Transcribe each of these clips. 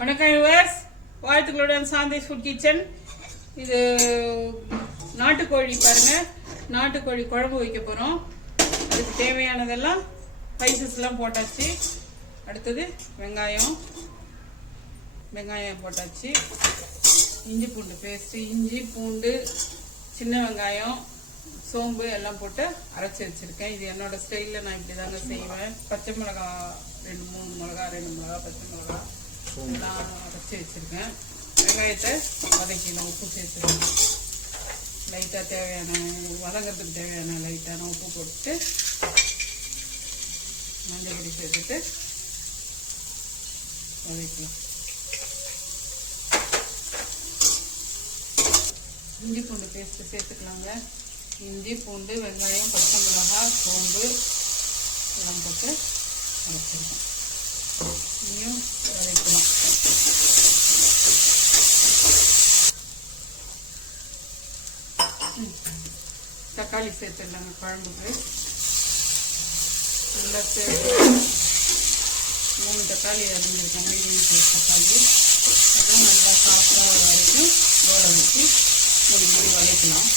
வணக்கம் யுவர்ஸ் வாழ்த்துக்களுடன் சாந்தி food kitchen இது நாட்டுக்கோழி பாருங்கள் நாட்டுக்கோழி குழம்பு வைக்க போகிறோம் அதுக்கு தேவையானதெல்லாம் ஸ்பைசஸ்லாம் போட்டாச்சு. அடுத்தது வெங்காயம். வெங்காயம் போட்டாச்சு. இஞ்சி பூண்டு பேஸ்ட்டு இஞ்சி பூண்டு சின்ன வெங்காயம் சோம்பு எல்லாம் போட்டு அரைச்சி வச்சுருக்கேன். இது என்னோடய ஸ்டைலில் நான் இப்படி தாங்க செய்வேன். பச்சை மிளகா ரெண்டு மூணு மிளகா ரெண்டு மிளகா பச்சை மிளகா. நான் அரைச்சி வச்சுருக்கேன் வெங்காயத்தை வதக்கிடலாம் உப்பு சேர்த்துக்கலாம் லைட்டாக தேவையான வதங்கிறதுக்கு தேவையான லைட்டான உப்பு போட்டு மஞ்சள் பொடி சேர்த்துட்டு வதக்கலாம் இஞ்சி பூண்டு பேஸ்ட்டு சேர்த்துக்கலாங்க இஞ்சி பூண்டு வெங்காயம் பச்சை மிளகாய் சோம்பு எல்லாம் போட்டு அரைச்சிருக்கோம் இதையும் வதக்கலாம் ம். தக்காளி சேர்த்துடலாங்க குழம்புக்கு. நல்லா சேர்த்து மூணு தக்காளி அரைஞ்சிருக்கேன் மீடியம் சைஸ் தக்காளி. அதுவும் நல்லா சாஃப்டாக வரைக்கும் வேக வச்சு மூடி மூடி வதக்கலாம்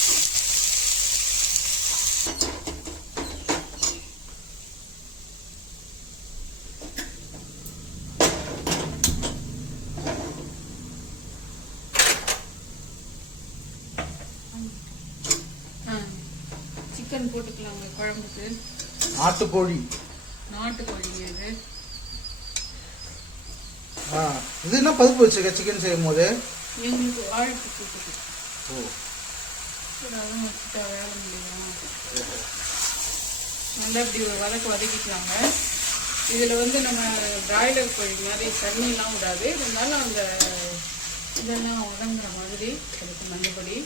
சிக்கன் போட்டுக்கலாங்க குழம்புக்கு. நாட்டுக்கோழி. நாட்டுக்கோழிங்க இது. ஆ இது என்ன பருப்பு வச்சுக்க சிக்கன் செய்யும் போது எங்களுக்கு வாழைப்பு கூட்டுக்கு ஓ. அதுவும் வச்சுட்டா வேலை முடியும்? நல்லா இப்படி ஒரு வதக்கு வதக்கிக்கலாங்க. இதில் வந்து நம்ம பிராய்லர் கோழி மாதிரி தண்ணிலாம் விடாது. இருந்தாலும் அந்த இதெல்லாம் உடங்குற மாதிரி அதுக்கு மஞ்சப்பொடி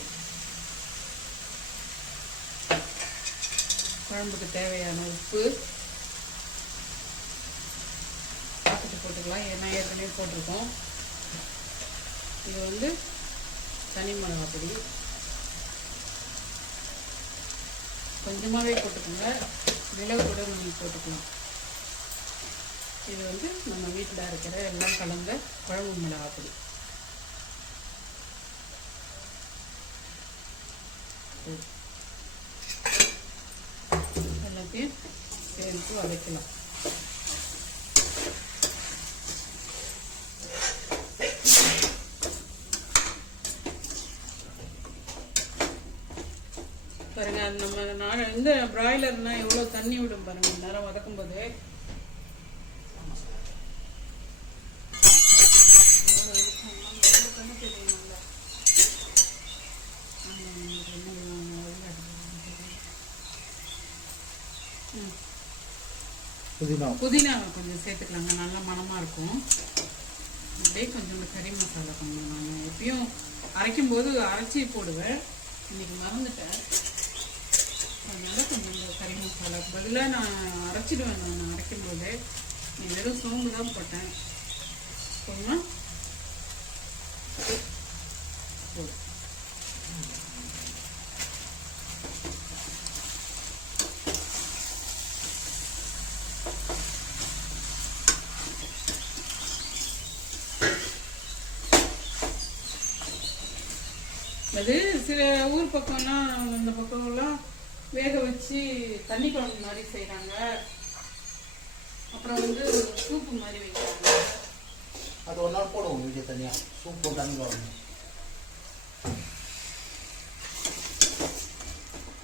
குழம்புக்கு தேவையான உப்பு. பார்த்துட்டு போட்டுக்கலாம். ஏன்னா ஏற்கனவே போட்டிருக்கோம். இது வந்து தனி மிளகா பொடி. கொஞ்சமாகவே போட்டுக்கோங்க. மிளகு கூட நீங்கள் போட்டுக்கலாம். இது வந்து நம்ம வீட்டில் இருக்கிற எல்லாம் கலந்த குழம்பு மிளகா பொடி. எல்லாத்தையும் சேர்த்து வதக்கலாம் பாருங்க நம்ம நான் இந்த பிராய்லர்னா எவ்வளோ தண்ணி விடும் பாருங்க நேரம் வதக்கும்போது. புதினா. புதினா கொஞ்சம் சேர்த்துக்கலாங்க. நல்லா மனமாக இருக்கும். அப்படியே கொஞ்சம் இந்த கறி மசாலா கொஞ்சம் நான் எப்பயும் அரைக்கும் போது அரைச்சி போடுவேன். இன்னைக்கு மறந்துட்டேன். அதனால கொஞ்சம் இந்த கறி மசாலா. பதிலாக நான் அரைச்சிடுவேன். நான் அரைக்கும் போது நீ வெறும் சோம்பு தான் போட்டேன். போதுமா? போதும். அது சில ஊர் பக்கம்லாம் இந்த பக்கம்லாம் வேக வச்சு தண்ணி குழம்பு மாதிரி செய்கிறாங்க அப்புறம் வந்து சூப்பு மாதிரி வைக்கிறாங்க. அது ஒரு நாள் போடுவோம் வீடியோ தனியாக சூப் போட்டாங்க வரணும்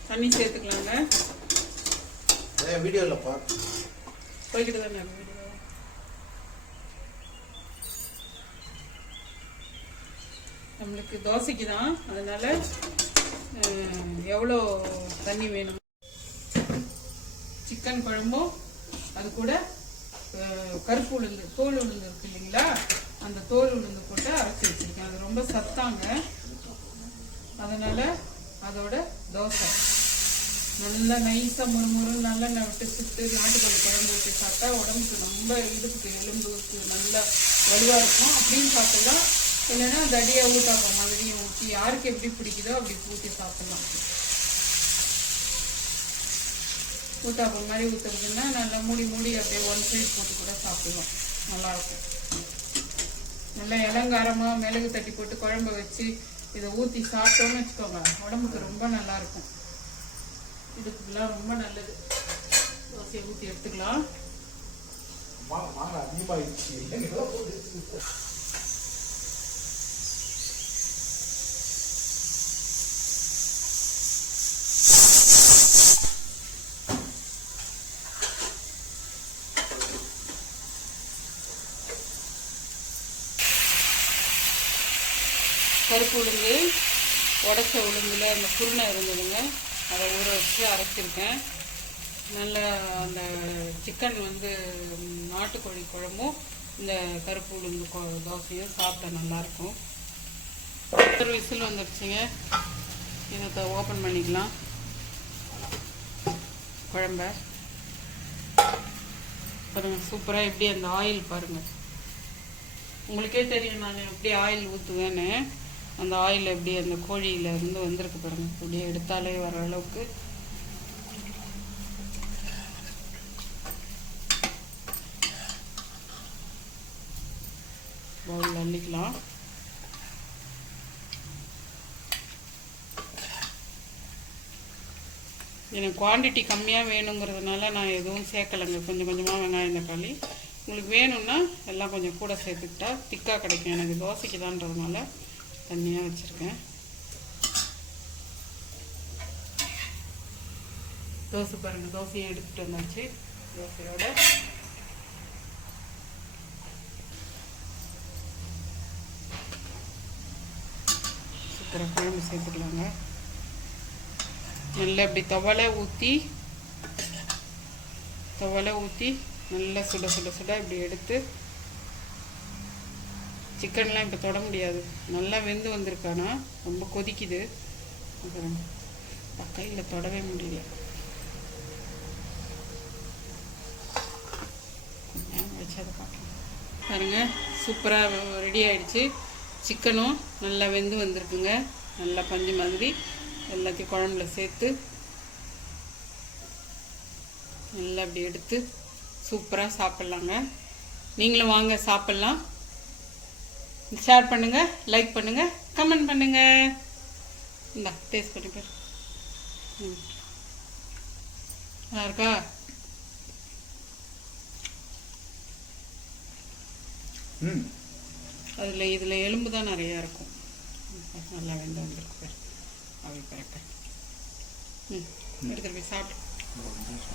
தண்ணி சேர்த்துக்கலாங்க வீடியோவில் பார் போய்கிட்டு தானே இருக்கு வீடியோ நம்மளுக்கு தோசைக்கு தான் அதனால் எவ்வளோ தண்ணி வேணும்? சிக்கன் குழம்பும் அது கூட கருப்பு உளுந்து தோல் உளுந்து இருக்கு இல்லைங்களா? அந்த தோல் உளுந்து போட்டு அரைச்சி வச்சுருக்கேன். அது ரொம்ப சத்தாங்க. அதனால் அதோட தோசை. நல்லா நைஸாக முறுமுறு நல்லெண்ணெய் விட்டு சுட்டு நாட்டுக்கோழி குழம்பு ஊற்றி சாப்பிட்டா உடம்புக்கு ரொம்ப இதுக்கு எலும்புக்கு நல்லா வலுவாக இருக்கும். அப்படின்னு சாப்பிடலாம். இல்லைன்னா தடியாக ஊட்டாப்பம் மாதிரியும் ஊற்றி யாருக்கு எப்படி பிடிக்குதோ அப்படி ஊற்றி சாப்பிட்லாம். ஊத்தாப்பம் மாதிரி ஊற்றுறதுன்னா நல்லா மூடி மூடி அப்படியே ஒன் சைட் போட்டு கூட சாப்பிடுவோம் நல்லாயிருக்கும். நல்லா இளங்காரமா மிளகு தட்டி போட்டு குழம்ப வச்சு இதை ஊற்றி சாப்பிட்டோம்னு வச்சுக்கோங்க. உடம்புக்கு ரொம்ப நல்லா இருக்கும் இதுக்குலாம் ரொம்ப நல்லது. தோசையை ஊற்றி எடுத்துக்கலாம். கருப்பு உளுந்து உடச்ச உளுந்தில் அந்த குருணை இருந்ததுங்க. அதை ஊற வச்சு அரைச்சிருக்கேன். நல்லா அந்த சிக்கன் வந்து நாட்டுக்கோழி குழம்பும் இந்த கருப்பு உளுந்து தோசையும் சாப்பிட்டா நல்லாயிருக்கும். ஒரு விசில் வந்துருச்சுங்க. இதை ஓப்பன் பண்ணிக்கலாம். குழம்ப. பாருங்க சூப்பராக எப்படி அந்த ஆயில் பாருங்கள் உங்களுக்கே தெரியும் நான் எப்படி ஆயில் ஊற்றுவேன்னு அந்த ஆயில் எப்படி அந்த கோழியில இருந்து வந்திருக்கு பாருங்க. அப்படியே எடுத்தாலே வர அளவுக்கு. பவுல் அள்ளிக்கலாம். எனக்கு குவாண்டிட்டி கம்மியாக வேணுங்கிறதுனால நான் எதுவும் சேர்க்கலைங்க. கொஞ்சம் கொஞ்சமாக வெங்காயம் தக்காளி. உங்களுக்கு வேணும்னா எல்லாம் கொஞ்சம் கூட சேர்த்துக்கிட்டா திக்காக கிடைக்கும். எனக்கு தோசைக்கு தான்றதுனால தண்ணியாக வச்சுருக்கேன். தோசை பாருங்கள் தோசையை எடுத்துகிட்டு வந்தாச்சு. தோசையோட சூப்பராக குழம்பு சேர்த்துக்கலாங்க. நல்லா இப்படி துவலை ஊற்றி துவலை ஊற்றி நல்லா சுட சுட சுட இப்படி எடுத்து சிக்கன்லாம் இப்போ தொட முடியாது. நல்லா வெந்து வந்திருக்கானா? ரொம்ப கொதிக்குது. அப்புறம் கையில் தொடவே முடியல. வச்சு அதை பார்க்கலாம். பாருங்க சூப்பராக ரெடி ஆயிடுச்சு. சிக்கனும் நல்லா வெந்து வந்திருக்குங்க. நல்லா பஞ்சு மாதிரி. எல்லாத்தையும் குழம்புல சேர்த்து நல்லா அப்படி எடுத்து சூப்பராக சாப்பிட்லாங்க. நீங்களும் வாங்க சாப்பிட்லாம். ஷேர் பண்ணுங்க லைக் பண்ணுங்க கமெண்ட் பண்ணுங்க. இந்தா டேஸ்ட் பண்ணி பாரு. ம். நல்லா இருக்கா? ம். அதில் இதில் எலும்பு தான் நிறையா இருக்கும். நல்லா வெந்து வந்திருக்கு பாரு. அப்படி கரெக்டாக ம். எடுத்துகிட்டு போய் சாப்பிட்டு